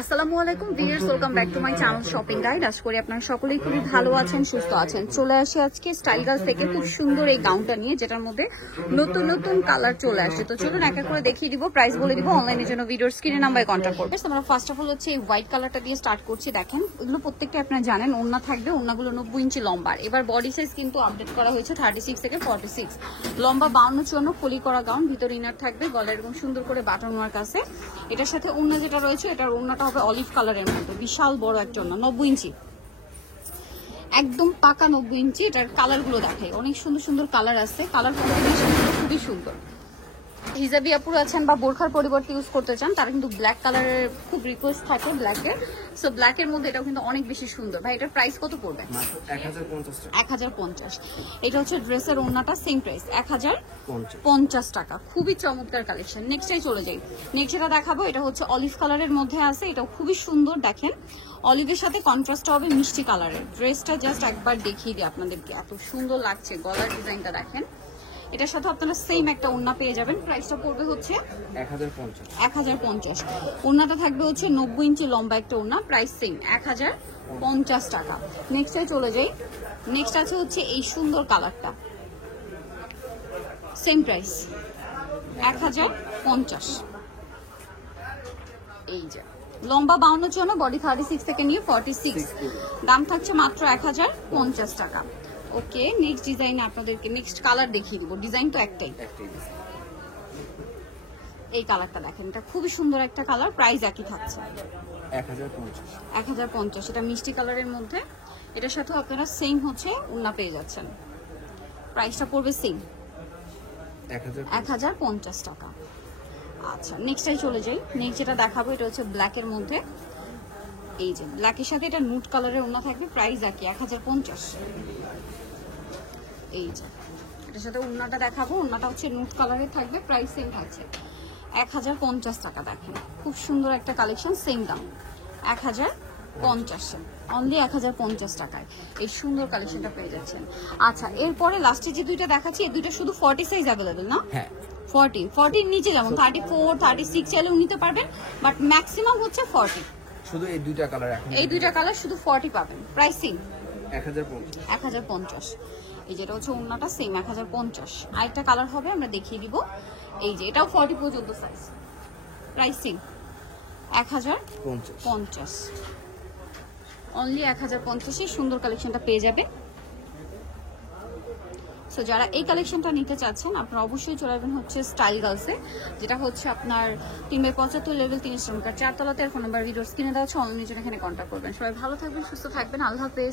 আসসালামু আলাইকুম viewers, welcome back to my channel shopping guide. আশা করি আপনারা সকলেই খুবই ভালো আছেন, সুস্থ আছেন। চলে আসি আজকে স্টাইল গার্লস থেকে খুব সুন্দর এই গাউনটা নিয়ে, যেটার মধ্যে নতুন নতুন কালার চলে আসছে। তো চলুন এক এক করে দেখিয়ে দিব, প্রাইস বলে দিব। অনলাইনের জন্য ভিডিওর স্ক্রিনে নাম্বারে কন্ট্যাক্ট করবে। আমরা ফার্স্ট অফ অল হচ্ছে এই হোয়াইট কালারটা দিয়ে স্টার্ট করছি। দেখেন এগুলো প্রত্যেকটা আপনারা জানেন ওড়না থাকবে, ওড়নাগুলো 90 ইঞ্চি লম্বা। এবার বডি সাইজ কিন্তু আপডেট করা হয়েছে 36 থেকে 46, লম্বা 52 ফলি করা গাউন, ভিতর ইনার থাকবে, গলা এরকম সুন্দর করে বাটন ওয়ার্ক আছে। এটার সাথে ওড়না যেটা রয়েছে, এটার ওড়নাটা হবে অলিভ কালারের মধ্যে, বিশাল বড় একটা ওড়না, 90 ইঞ্চি, একদম পাকা 90 ইঞ্চি। এটার কালার গুলো দেখাই, অনেক সুন্দর সুন্দর কালার আছে, কালার কম্বিনেশন খুবই সুন্দর। হিজাবি আপুর আছেন বা বোরখার পরিবর্তে ইউজ করতে চান, তারা কিন্তু ব্ল্যাক কালারের খুব রিকোয়েস্ট থাকে ব্ল্যাকের। সো ব্ল্যাকের মধ্যে এটাও কিন্তু অনেক বেশি সুন্দর। ভাই এটার প্রাইস কত পড়বে? 1050। এটা হচ্ছে ড্রেসের ওড়নাটা, সেম প্রাইস 1050 টাকা। খুবই চমৎকার কালেকশন। নেক্সটটাই চলে যাই। নেক্সট যেটা দেখাবো, এটা হচ্ছে অলিভ কালারের মধ্যে আছে, এটাও খুবই সুন্দর। দেখেন অলিভের সাথে কন্ট্রাস্টটা হবে মিষ্টি কালারের। ড্রেসটা জাস্ট একবার দেখিয়ে দিই আপনাদেরকে, এত সুন্দর লাগছে। গলার ডিজাইনটা দেখেন, এটার সাথে আপনারা সেম একটা ওড়না পেয়ে যাবেন। প্রাইসটা পড়বে হচ্ছে 1050। ওড়নাটা থাকবে হচ্ছে 90 ইঞ্চি লম্বা একটা ওড়না, প্রাইস সেম 1050 টাকা। নেক্সটে চলে যাই। নেক্সট আছে হচ্ছে এই সুন্দর কালারটা, সেম প্রাইস 1050। এই যে লম্বা 52 জন্য, বডি 36 থেকে নিয়ে 46, দাম থাকছে মাত্র 1050 টাকা। ওকে, নেক্সট ডিজাইন আপনাদেরকে নেক্সট কালার দেখিয়ে দিব। ডিজাইন তো একটাই। এই কালারটা দেখেন, এটা খুবই সুন্দর একটা কালার, প্রাইস একই থাকছে 1050। এটা মিষ্টি কালারের মধ্যে, এটার সাথে আপনারা সেম হচ্ছে ওড়না পেয়ে যাচ্ছেন। প্রাইসটা পড়বে সেম 1050 টাকা। আচ্ছা নেক্সটে চলে যাই। নেক্সট যেটা দেখাবো, এটা হচ্ছে ব্ল্যাকের মধ্যে। এই যে ব্ল্যাকের সাথে এটা নুট কালারের ওড়না থাকবে, প্রাইস একই 1050। এই যে এটার সাথে ওড়নাটা দেখাবো, ওড়নাটা হচ্ছে নুট কালারের থাকবে, প্রাইস সেম থাকছে 1050 টাকা। দেখেন খুব সুন্দর একটা কালেকশন, সেম দাম 1050, অনলি 1050 টাকায় এই সুন্দর কালেকশনটা পেয়ে যাচ্ছেন। আচ্ছা এরপরে লাস্টে যে দুইটা দেখাচ্ছি, এই দুইটা শুধু 40 সাইজ অ্যাভেলেবেল না? হ্যাঁ 40 নিচে যেমন 34, 36 চাইলেও নিতে পারবেন, বাট ম্যাক্সিমাম হচ্ছে 40। শুধু এই দুইটা কালার, এখন এই দুইটা কালার শুধু 40 পাবেন, প্রাইস সেম 1050। এই যেটা হচ্ছে ওড়নাটা সেম 1050। আরেকটা কালার হবে, আমরা দেখিয়ে দিব। এই যে এটাও 40 পর্যন্ত সাইজ, প্রাইস সেম 1050, অনলি 1050 এর সুন্দর কালেকশনটা পেয়ে যাবে। সো যারা এই কালেকশনটা নিতে চাচ্ছেন, আপনারা অবশ্যই চলে আসবেন হচ্ছে স্টাইল গার্লসে, যেটা হচ্ছে আপনার 3/75 লেভেল 3 শ্রমিকার 4 তলাতে। ফোন নাম্বার ভিডিওর স্ক্রিনে দেওয়া আছে, অনলাইনের জন্য এখানে কন্ট্যাক্ট করবেন। সবাই ভালো থাকবেন, সুস্থ থাকবেন, আল্লাহ হাফেজ।